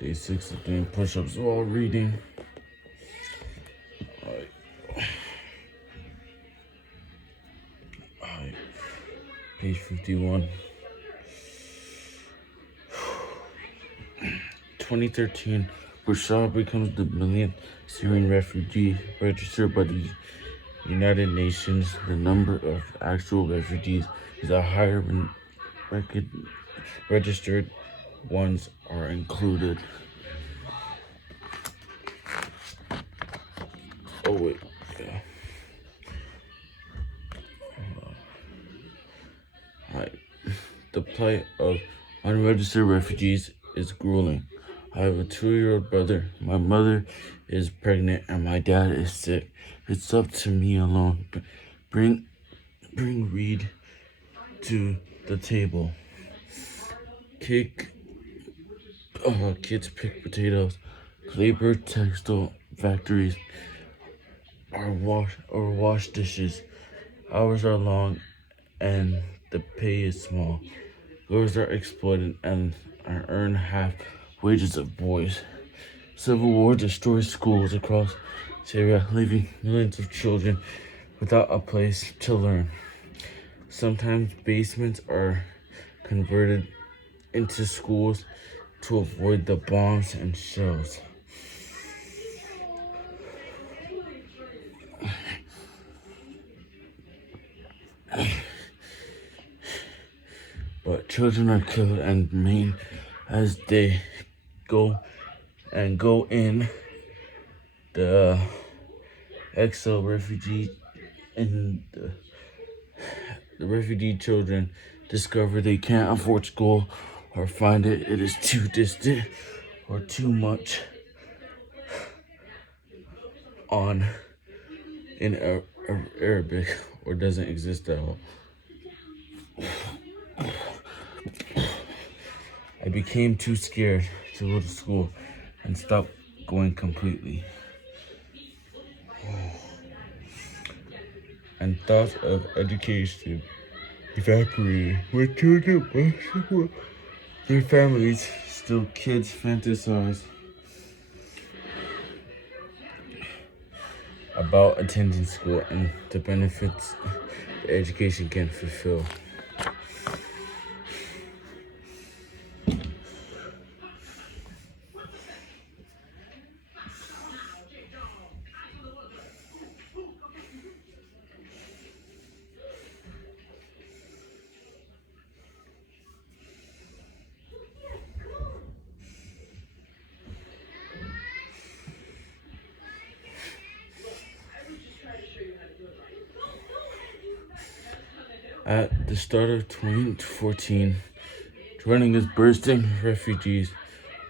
Day 6 of doing push-ups while reading. Alright. Page 51. 2013, Bashar becomes the millionth Syrian refugee registered by the United Nations. The number of actual refugees is higher when registered ones are included. Oh wait, yeah. Alright. The plight of unregistered refugees is grueling. I have a 2-year-old brother. My mother is pregnant and my dad is sick. It's up to me alone. Bring Reed to the table. Kids pick potatoes. Labor textile factories wash dishes. Hours are long and the pay is small. Girls are exploited and earn half wages of boys. Civil war destroys schools across Syria, leaving millions of children without a place to learn. Sometimes basements are converted into schools to avoid the bombs and shells. But children are killed and maimed as they go in. The exile refugee and the refugee children discover they can't afford school or find it is too distant or too much in Arabic or doesn't exist at all. I became too scared to go to school and stopped going completely. And thoughts of education evaporated. When children their families, still kids fantasize about attending school and the benefits the education can fulfill. At the start of 2014, Jordan is bursting refugees.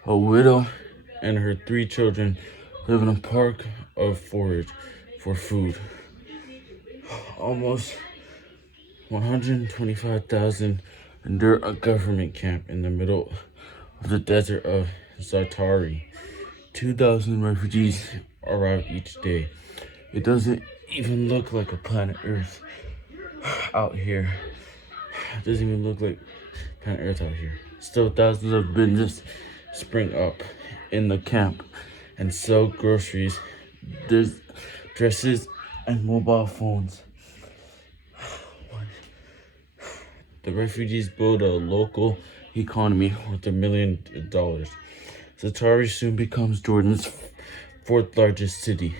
A widow and her 3 children live in a park of forage for food. Almost 125,000 endure a government camp in the middle of the desert of Zaatari. 2,000 refugees arrive each day. It doesn't even look like a planet Earth out here. It doesn't even look like planet Earth out here. Still, thousands of businesses spring up in the camp and sell groceries, dresses, and mobile phones. The refugees build a local economy worth $1 million. Zaatari soon becomes Jordan's 4th largest city.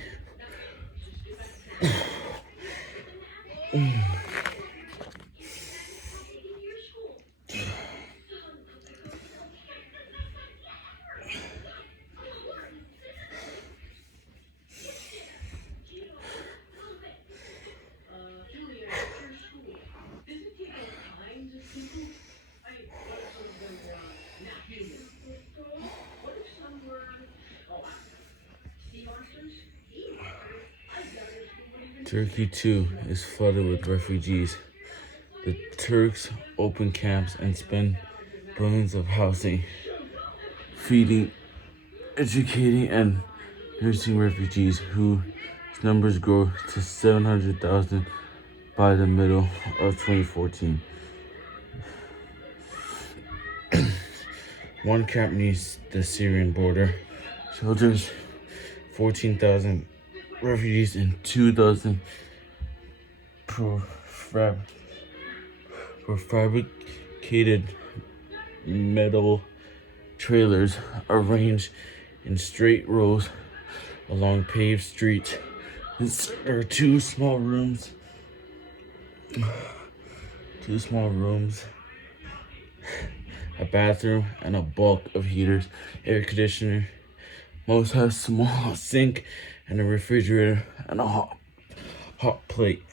Turkey too is flooded with refugees. The Turks open camps and spend billions of housing, feeding, educating, and nursing refugees, whose numbers grow to 700,000 by the middle of 2014. one camp near the Syrian border shelters 14,000 refugees and 2,000 prefabricated metal trailers arranged in straight rows along paved streets. There are two small rooms, a bathroom, and a bulk of heaters, air conditioner. Most have small sink and a refrigerator and a hot plate.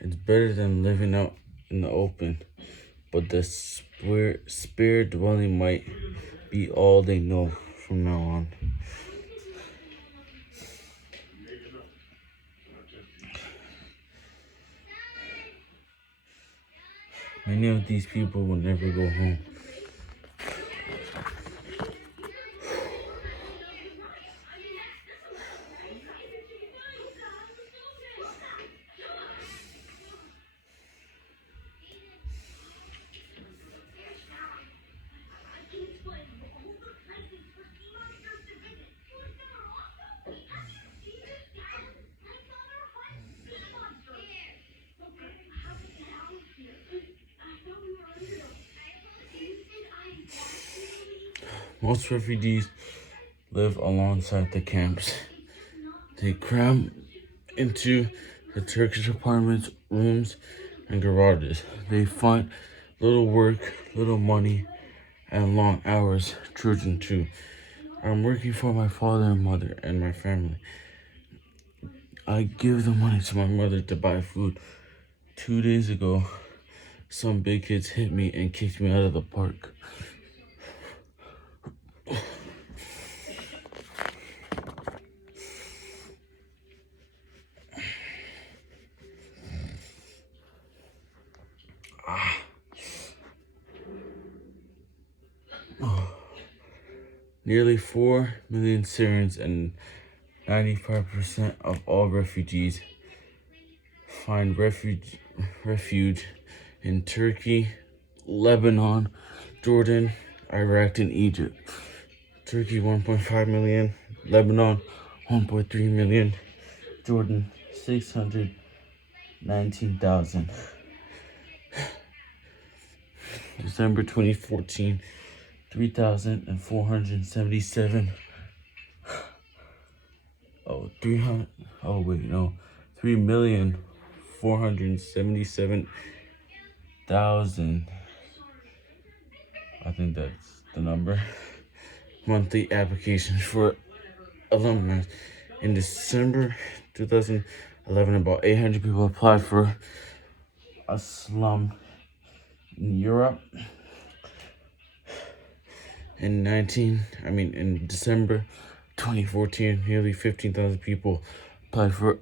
It's better than living out in the open, but the spare dwelling might be all they know from now on. Many of these people will never go home. Most refugees live alongside the camps. They cram into the Turkish apartments, rooms, and garages. They find little work, little money, and long hours. Children too. I'm working for my father and mother and my family. I give the money to my mother to buy food. 2 days ago, some big kids hit me and kicked me out of the park. Nearly 4 million Syrians and 95% of all refugees find refuge in Turkey, Lebanon, Jordan, Iraq, and Egypt. Turkey 1.5 million, Lebanon 1.3 million, Jordan 619,000. December 2014, 3,477. 3,477,000. I think that's the number. Monthly applications for alumni. In December 2011, about 800 people applied for asylum in Europe. In December 2014, nearly 15,000 people applied for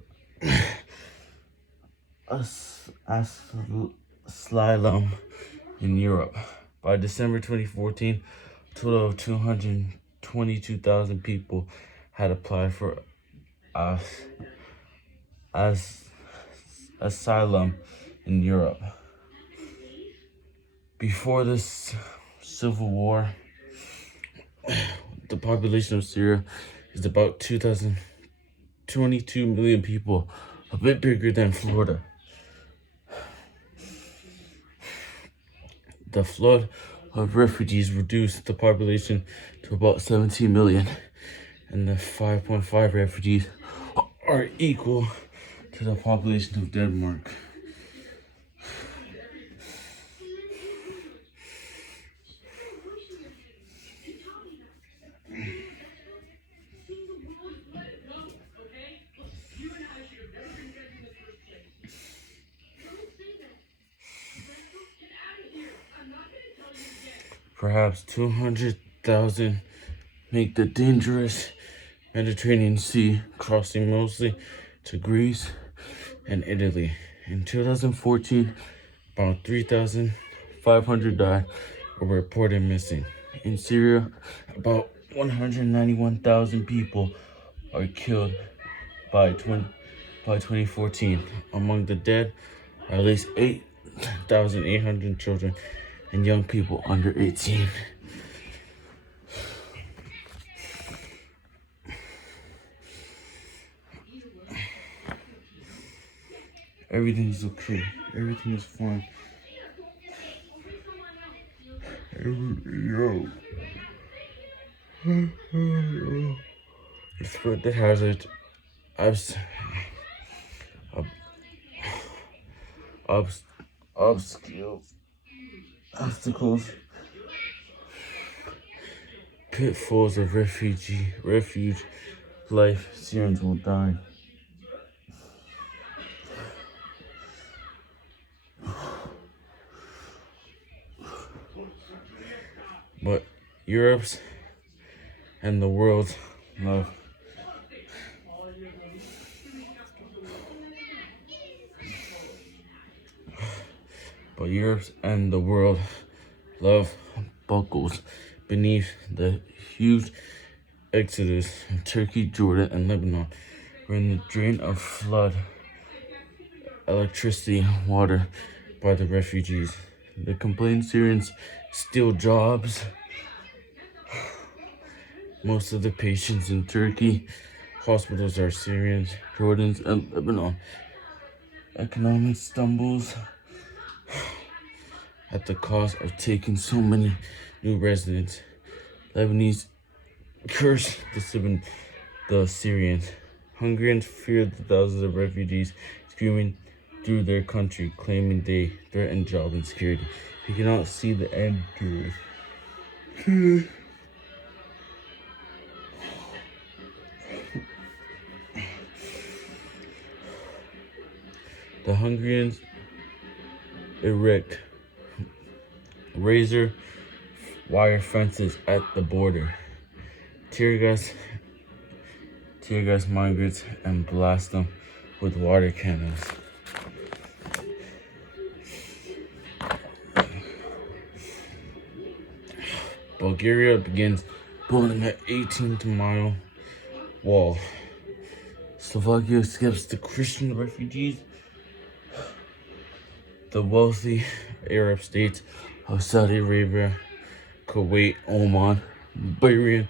asylum in Europe. By December 2014, a total of 222,000 people had applied for asylum in Europe. Before this civil war, the population of Syria is about 22 million people, a bit bigger than Florida. The flood of refugees reduced the population to about 17 million, and the 5.5 refugees are equal to the population of Denmark. Perhaps 200,000 make the dangerous Mediterranean Sea, crossing mostly to Greece and Italy. In 2014, about 3,500 died or were reported missing. In Syria, about 191,000 people are killed by 2014. Among the dead are at least 8,800 children and young people under 18. Everything is okay. Everything is fine. Yo. Despite the hazard, obs- obs- obstacles, obstacles, pitfalls of refuge life, Syrians will die. But Europe's and the world's love. But Europe's and the world love buckles beneath the huge exodus in Turkey, Jordan, and Lebanon, when the drain of flood, electricity, and water by the refugees. The complaining Syrians steal jobs. Most of the patients in Turkey hospitals are Syrians, Jordans, and Lebanon. Economic stumbles at the cost of taking so many new residents. Lebanese curse the Syrians. Hungarians fear the thousands of refugees screaming through their country, claiming they threaten job and security. He cannot see the end to it. The Hungarians erect razor wire fences at the border, tear gas migrants, and blast them with water cannons. Bulgaria begins building an 18-mile wall. Slovakia skips the Christian refugees. The wealthy Arab states of Saudi Arabia, Kuwait, Oman, Bahrain,